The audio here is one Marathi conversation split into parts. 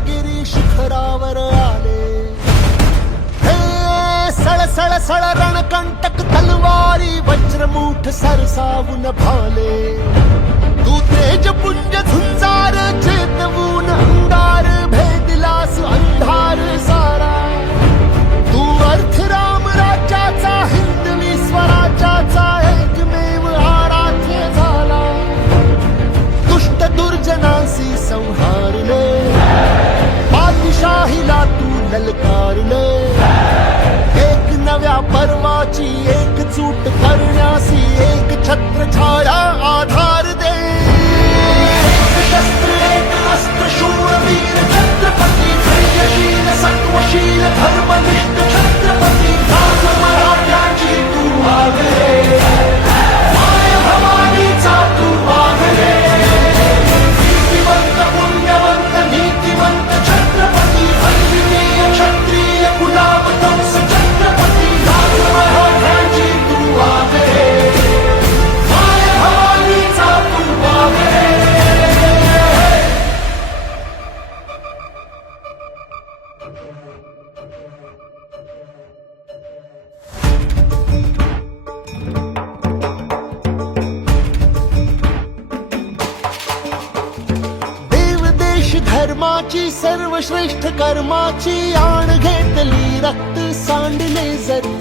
मंदगिरी शिखरावर आले. हे सळसळ सळ रणकंटक तलवारी वज्रमूठ सरसावून भाले. तू तेजपुंज झुंजार चेतवून अंगार भेदलास अंधार सारा. तू अर्थ राम राज्याचा हिंदवी स्वराज्याचा एकमेव आराध्य झाला. दुष्ट दुर्जनासी संहारले, पातशाहीला तू ललकारले. एक नव्या पर्वाची एकजूट करण्यासी एक छत्र छाया आधार दे. एक शस्त्र एक अस्त्र शूरवीर छत्रपती, धैर्यशील सत्वशील धर्मनिष्ठ छत्रपती. राज मराठ्याची तू आगरे, माय भवानीचा तू आगरे. नीतिवंत पुण्यवंत नीतिवंत छत्रपती, अद्वितीय क्षत्रिय कुलावतंस छत्रपती. राज मराठ्याची तू आगरे, माय भवानीचा तू आगरे. देव देश धर्माची सर्वश्रेष्ठ कर्माची आण घेतली रक्त सांडले जरी.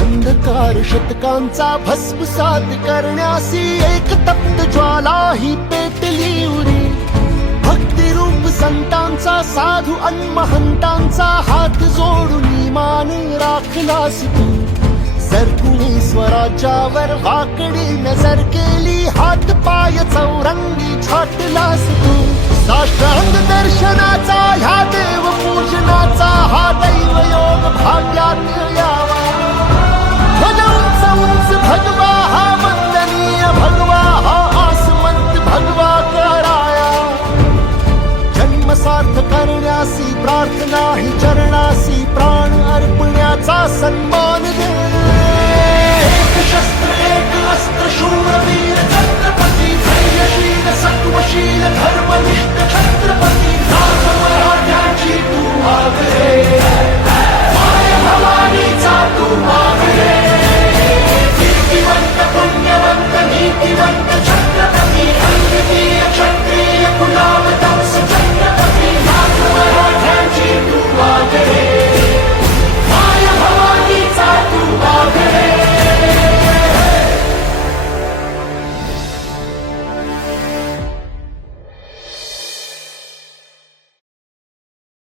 अंधकार शतकांचा भस्मसात करण्यासी एक तप्त ज्वाला ही पेटली उरी. भक्तिरूप संतांचा साधू अन्महंतांचा हात जोडून मान राखलास तू. सरकुणी स्वराज्यावर वाकडी नजर केली, हात पाय चौरंगी छाटलास तू. साष्टांग दर्शनाचा ह्या देव पूजनाचा हा दैव योग भाग्यात यावा. ध्वज उंच उंच भगवा हा वंदनीय भगवा, हा आसमंत भगवा कराया. जन्म सार्थ करण्यासी प्रार्थना ही चरणासी प्राण अर्पण्याचा सन्मान.